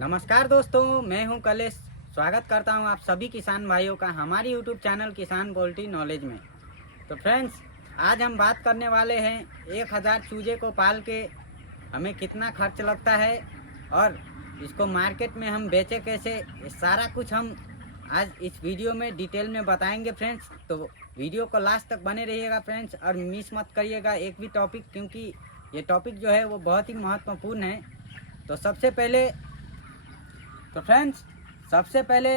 नमस्कार दोस्तों, मैं हूं कलेश। स्वागत करता हूं आप सभी किसान भाइयों का हमारी यूट्यूब चैनल किसान पोल्ट्री नॉलेज में। तो फ्रेंड्स, आज हम बात करने वाले हैं 1000 चूजे को पाल के हमें कितना खर्च लगता है और इसको मार्केट में हम बेचे कैसे, ये सारा कुछ हम आज इस वीडियो में डिटेल में बताएंगे फ्रेंड्स। तो वीडियो को लास्ट तक बने रहिएगा फ्रेंड्स और मिस मत करिएगा एक भी टॉपिक, क्योंकि ये टॉपिक जो है वो बहुत ही महत्वपूर्ण है। तो सबसे पहले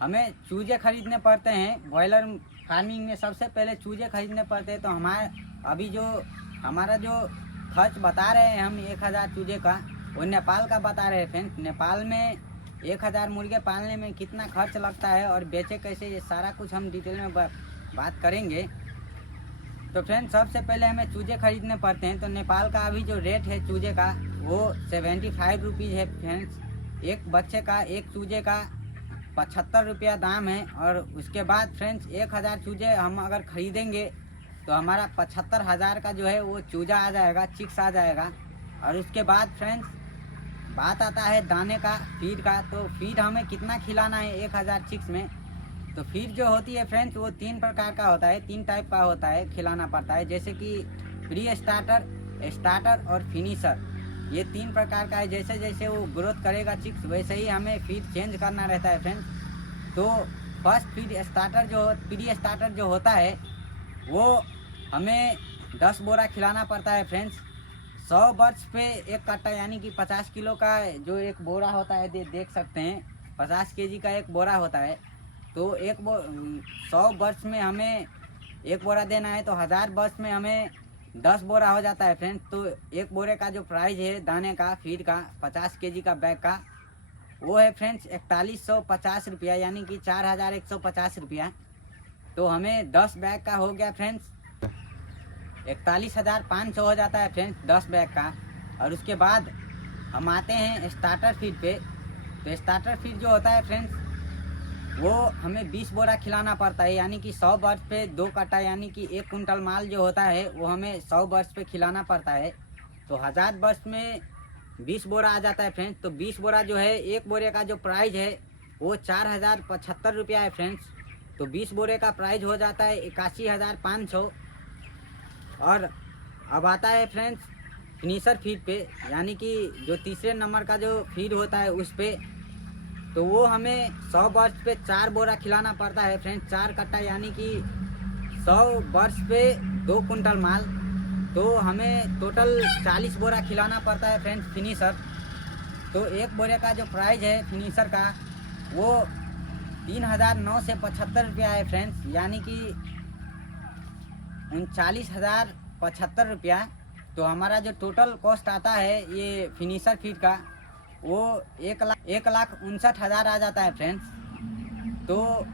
हमें चूजे खरीदने पड़ते हैं। बॉयलर फार्मिंग में सबसे पहले चूजे खरीदने पड़ते हैं। तो हमारा जो खर्च बता रहे हैं हम 1000 चूजे का, वो नेपाल का बता रहे हैं फ्रेंड्स। नेपाल में 1000 मुर्गे पालने में कितना खर्च लगता है और बेचे कैसे, ये सारा कुछ हम डिटेल में बात करेंगे। तो फ्रेंड्स, सबसे पहले हमें चूजे खरीदने पड़ते हैं। तो नेपाल का अभी जो रेट है चूजे का वो 75 रुपीज़ है फ्रेंड्स। एक बच्चे का, एक चूजे का 75 रुपया दाम है। और उसके बाद फ्रेंड्स 1000 चूजे हम अगर ख़रीदेंगे तो हमारा 75,000 का जो है वो चूजा आ जाएगा, चिक्स आ जाएगा। और उसके बाद फ्रेंड्स बात आता है दाने का, फीड का। तो फीड हमें कितना खिलाना है 1000 चिक्स में। तो फीड जो होती है फ्रेंड्स वो 3 प्रकार का होता है, 3 टाइप का होता है, खिलाना पड़ता है। जैसे कि प्री स्टार्टर, स्टार्टर और फिनिशर, ये 3 प्रकार का है। जैसे जैसे वो ग्रोथ करेगा चिक्स, वैसे ही हमें फीड चेंज करना रहता है फ्रेंड्स। तो फर्स्ट प्री स्टार्टर जो होता है वो हमें 10 बोरा खिलाना पड़ता है फ्रेंड्स। 100 बर्ड्स पे एक कट्टा, यानी कि 50 किलो का जो एक बोरा होता है, देख सकते हैं 50 केजी का एक बोरा होता है। तो 100 बर्ड्स में हमें एक बोरा देना है, तो 1000 बर्ड्स में हमें 10 बोरा हो जाता है फ्रेंड्स। तो एक बोरे का जो प्राइस है दाने का, फीड का, 50 केजी का बैग का, वो है फ्रेंड्स 4150 रुपया, यानी कि 4150 रुपया। तो हमें 10 बैग का हो गया फ्रेंड्स 41,500 हो जाता है फ्रेंड्स 10 बैग का। और उसके बाद हम आते हैं स्टार्टर फीड पे। तो स्टार्टर फीड जो होता है फ्रेंड्स वो हमें 20 बोरा खिलाना पड़ता है, यानी कि 100 बर्ड्स पे 2 कट्टा, यानी कि 1 कुंटल माल जो होता है वो हमें 100 बर्ड्स पे खिलाना पड़ता है। तो 1000 बर्ड्स में 20 बोरा आ जाता है फ्रेंड्स। तो 20 बोरा जो है, एक बोरे का जो प्राइस है वो 4075 रुपया है फ्रेंड्स। तो 20 बोरे का प्राइस हो जाता है 81,500। और अब आता है फ्रेंड्स फिनिशर फीड पे, यानी कि जो तीसरे नंबर का जो फीड होता है उस पे। तो वो हमें 100 बर्ड्स पे 4 बोरा खिलाना पड़ता है फ्रेंड्स, 4 कट्टा, यानी कि 100 बर्ड्स पे 2 कुंटल माल। तो हमें टोटल 40 बोरा खिलाना पड़ता है फ्रेंड्स फिनिशर। तो एक बोरे का जो प्राइस है फिनिशर का वो 3,975 रुपया है फ्रेंड्स, यानी कि 39,075 रुपया। तो हमारा जो टोटल कॉस्ट आता है ये फिनिशर फीड का वो 1,59,000 आ जाता है फ्रेंड्स। तो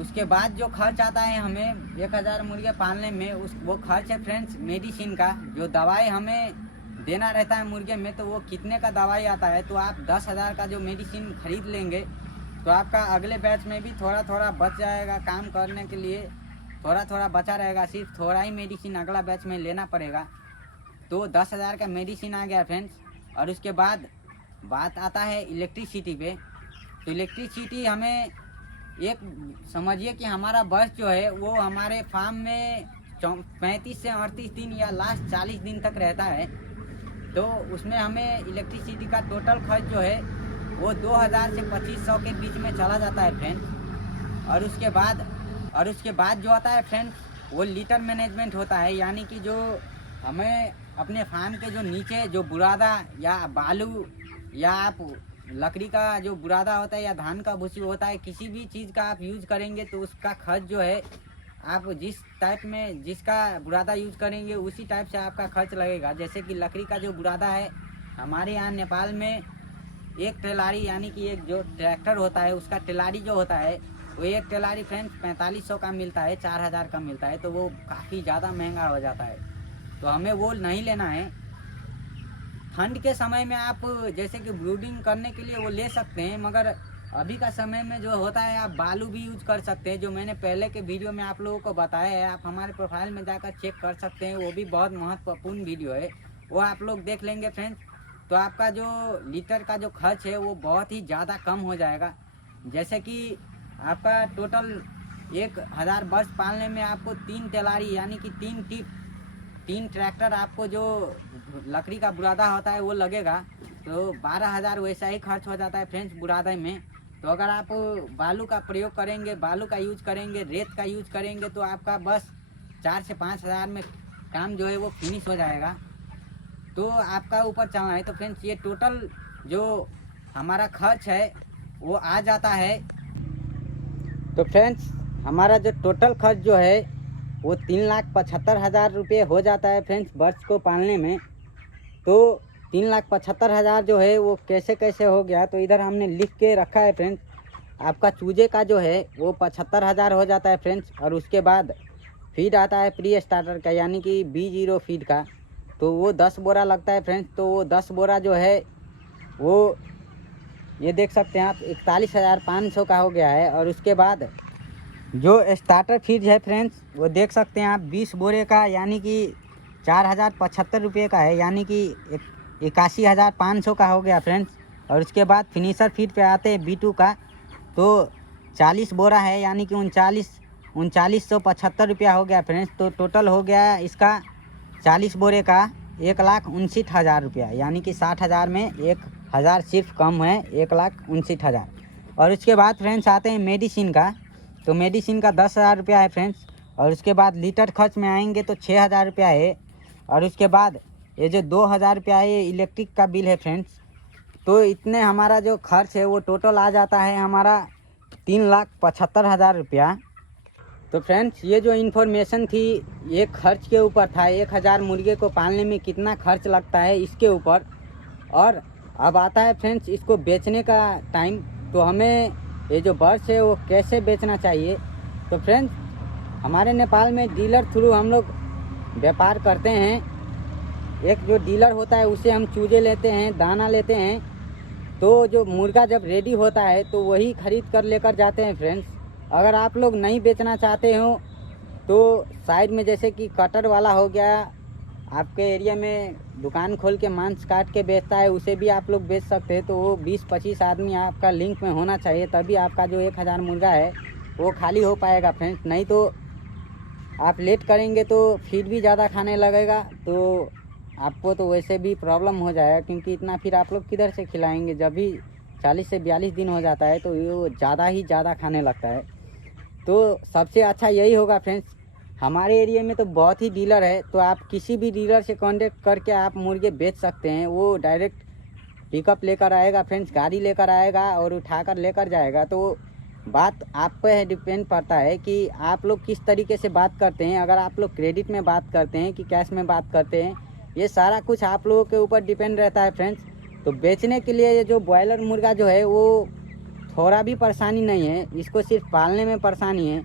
उसके बाद जो खर्च आता है हमें 1000 मुर्गे पालने में, वो खर्च है फ्रेंड्स मेडिसिन का। जो दवाई हमें देना रहता है मुर्गे में, तो वो कितने का दवाई आता है। तो आप 10,000 का जो मेडिसिन खरीद लेंगे तो आपका अगले बैच में भी थोड़ा थोड़ा बच जाएगा, काम करने के लिए थोड़ा थोड़ा बचा रहेगा। सिर्फ थोड़ा ही मेडिसिन अगला बैच में लेना पड़ेगा। तो 10,000 का मेडिसिन आ गया फ्रेंड्स। और उसके बाद बात आता है इलेक्ट्रिसिटी पे। तो इलेक्ट्रिसिटी हमें एक समझिए कि हमारा बस जो है वो हमारे फार्म में 35 से 38 दिन या लास्ट 40 दिन तक रहता है। तो उसमें हमें इलेक्ट्रिसिटी का टोटल खर्च जो है वो 2000 से 2500 के बीच में चला जाता है फ्रेंड्स। और उसके बाद जो आता है फ्रेंड्स वो लीटर मैनेजमेंट होता है, यानी कि जो हमें अपने फार्म के जो नीचे जो बुरादा या बालू या आप लकड़ी का जो बुरादा होता है या धान का भूसी होता है, किसी भी चीज़ का आप यूज़ करेंगे तो उसका खर्च जो है आप जिस टाइप में जिसका बुरादा यूज़ करेंगे उसी टाइप से आपका खर्च लगेगा। जैसे कि लकड़ी का जो बुरादा है हमारे यहाँ नेपाल में एक टेलारी, यानी कि एक जो ट्रैक्टर होता है उसका टेलारी जो होता है वो एक टेलारी फ्रेंड्स 4500 का मिलता है, 4000 का मिलता है। तो वो काफ़ी ज़्यादा महंगा हो जाता है, तो हमें वो नहीं लेना है। ठंड के समय में आप जैसे कि ब्रूडिंग करने के लिए वो ले सकते हैं, मगर अभी का समय में जो होता है आप बालू भी यूज कर सकते हैं, जो मैंने पहले के वीडियो में आप लोगों को बताया है। आप हमारे प्रोफाइल में जाकर चेक कर सकते हैं, वो भी बहुत महत्वपूर्ण वीडियो है, वो आप लोग देख लेंगे फ्रेंड्स। तो आपका जो लीटर का जो खर्च है वो बहुत ही ज़्यादा कम हो जाएगा। जैसे कि आपका टोटल 1000 बर्ड्स पालने में आपको 3 टेलारी यानी कि 3 ट्रैक्टर आपको जो लकड़ी का बुरादा होता है वो लगेगा, तो 12,000 वैसा ही खर्च हो जाता है फ्रेंड्स बुरादे में। तो अगर आप बालू का प्रयोग करेंगे, बालू का यूज करेंगे, रेत का यूज करेंगे तो आपका बस 4 से 5,000 में काम जो है वो फिनिश हो जाएगा। तो आपका ऊपर चलना है। तो फ्रेंड्स ये टोटल जो हमारा खर्च है वो आ जाता है। तो फ्रेंड्स हमारा जो टोटल खर्च जो है वो 3,75,000 रुपये हो जाता है फ्रेंड्स बर्ड्स को पालने में। तो 3,75,000 जो है वो कैसे कैसे हो गया, तो इधर हमने लिख के रखा है फ्रेंड्स। आपका चूजे का जो है वो 75,000 हो जाता है फ्रेंड्स, और उसके बाद फीड आता है प्री स्टार्टर का यानी कि B0 फीड का, तो वो 10 बोरा लगता है फ्रेंड्स। तो वो 10 बोरा जो है वो ये देख सकते हैं आप 41,500 का हो गया है। और उसके बाद जो स्टार्टर फीड है फ्रेंड्स वो देख सकते हैं आप 20 बोरे का यानी कि 4,075 रुपये का है, यानी कि 81,500 का हो गया फ्रेंड्स। और उसके बाद फिनिशर फीड पे आते हैं B2 का, तो 40 बोरा है यानी कि 39,75 रुपया हो गया फ्रेंड्स। तो टोटल हो गया इसका 40 बोरे का 1,59,000 रुपया, यानी कि 60,000 में 1,000 सिर्फ कम है, 1,59,000। और उसके बाद फ्रेंड्स आते हैं मेडिसिन का, तो मेडिसिन का 10,000 रुपया है फ्रेंड्स। और उसके बाद लीटर खर्च में आएंगे तो 6,000 रुपया है। और उसके बाद ये जो 2,000 रुपया है ये इलेक्ट्रिक का बिल है फ्रेंड्स। तो इतने हमारा जो खर्च है वो टोटल आ जाता है हमारा 3,75,000 रुपया। तो फ्रेंड्स ये जो इन्फॉर्मेशन थी ये खर्च के ऊपर था, 1,000 मुर्गे को पालने में कितना खर्च लगता है इसके ऊपर। और अब आता है फ्रेंड्स इसको बेचने का टाइम, तो हमें ये जो बर्ड्स है वो कैसे बेचना चाहिए। तो फ्रेंड्स हमारे नेपाल में डीलर थ्रू हम लोग व्यापार करते हैं। एक जो डीलर होता है उससे हम चूजे लेते हैं, दाना लेते हैं, तो जो मुर्गा जब रेडी होता है तो वही खरीद कर लेकर जाते हैं फ्रेंड्स। अगर आप लोग नहीं बेचना चाहते हो तो साइड में जैसे कि कटर वाला हो गया, आपके एरिया में दुकान खोल के मांस काट के बेचता है, उसे भी आप लोग बेच सकते हैं। तो वो 20-25 आदमी आपका लिंक में होना चाहिए, तभी आपका जो 1,000 मुर्गा है वो खाली हो पाएगा फ्रेंड्स। नहीं तो आप लेट करेंगे तो फीड भी ज़्यादा खाने लगेगा, तो आपको तो वैसे भी प्रॉब्लम हो जाएगा, क्योंकि इतना फिर आप लोग किधर से खिलाएंगे। जब भी 40 से 42 दिन हो जाता है तो ये ज़्यादा खाने लगता है। तो सबसे अच्छा यही होगा फ्रेंड्स। हमारे एरिया में तो बहुत ही डीलर है, तो आप किसी भी डीलर से कांटेक्ट करके आप मुर्गे बेच सकते हैं। वो डायरेक्ट पिकअप लेकर आएगा फ्रेंड्स, गाड़ी लेकर आएगा और उठाकर लेकर जाएगा। तो बात आप पे डिपेंड पड़ता है कि आप लोग किस तरीके से बात करते हैं। अगर आप लोग क्रेडिट में बात करते हैं कि कैश में बात करते हैं, ये सारा कुछ आप लोगों के ऊपर डिपेंड रहता है फ्रेंड्स। तो बेचने के लिए ये जो बॉयलर मुर्गा जो है वो थोड़ा भी परेशानी नहीं है, इसको सिर्फ पालने में परेशानी है।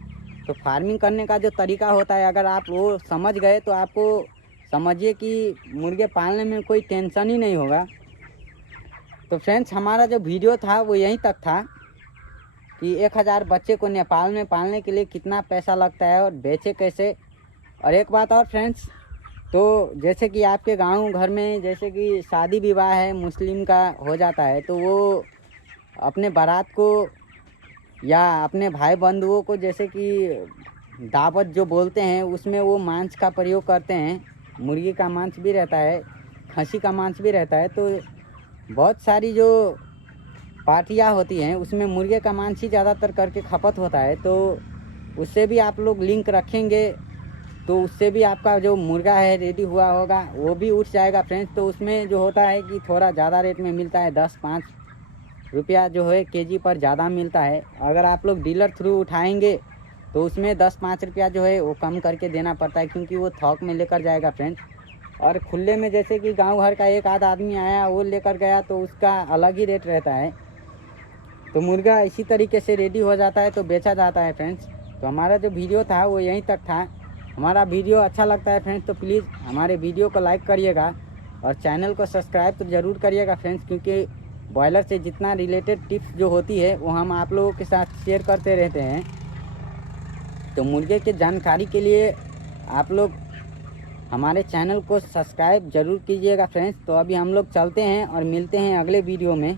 तो फार्मिंग करने का जो तरीका होता है अगर आप वो समझ गए तो आपको समझिए कि मुर्गे पालने में कोई टेंशन ही नहीं होगा। तो फ्रेंड्स हमारा जो वीडियो था वो यहीं तक था कि 1,000 बच्चे को नेपाल में पालने के लिए कितना पैसा लगता है और बेचे कैसे। और एक बात और फ्रेंड्स, तो जैसे कि आपके गांव घर में जैसे कि शादी विवाह है मुस्लिम का हो जाता है, तो वो अपने बारात को या अपने भाई बंधुओं को जैसे कि दावत जो बोलते हैं उसमें वो मांस का प्रयोग करते हैं। मुर्गी का मांस भी रहता है, खसी का मांस भी रहता है। तो बहुत सारी जो पार्टियाँ होती हैं उसमें मुर्गे का मांस ही ज़्यादातर करके खपत होता है। तो उससे भी आप लोग लिंक रखेंगे तो उससे भी आपका जो मुर्गा है रेडी हुआ होगा वो भी उठ जाएगा फ्रेंड्स। तो उसमें जो होता है कि थोड़ा ज़्यादा रेट में मिलता है, 10-5 रुपया जो है केजी पर ज़्यादा मिलता है। अगर आप लोग डीलर थ्रू उठाएंगे तो उसमें 10-5 रुपया जो है वो कम करके देना पड़ता है, क्योंकि वो थोक में लेकर जाएगा फ्रेंड्स। और खुले में जैसे कि गांव घर का एक आध आदमी आया वो लेकर गया तो उसका अलग ही रेट रहता है। तो मुर्गा इसी तरीके से रेडी हो जाता है तो बेचा जाता है फ्रेंड्स। तो हमारा जो वीडियो था वो यहीं तक था। हमारा वीडियो अच्छा लगता है फ्रेंड्स तो प्लीज़ हमारे वीडियो को लाइक करिएगा और चैनल को सब्सक्राइब तो ज़रूर करिएगा फ्रेंड्स, क्योंकि बॉयलर से जितना रिलेटेड टिप्स जो होती है वो हम आप लोगों के साथ शेयर करते रहते हैं। तो मुर्गे के जानकारी के लिए आप लोग हमारे चैनल को सब्सक्राइब जरूर कीजिएगा फ्रेंड्स। तो अभी हम लोग चलते हैं और मिलते हैं अगले वीडियो में।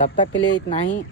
तब तक के लिए इतना ही।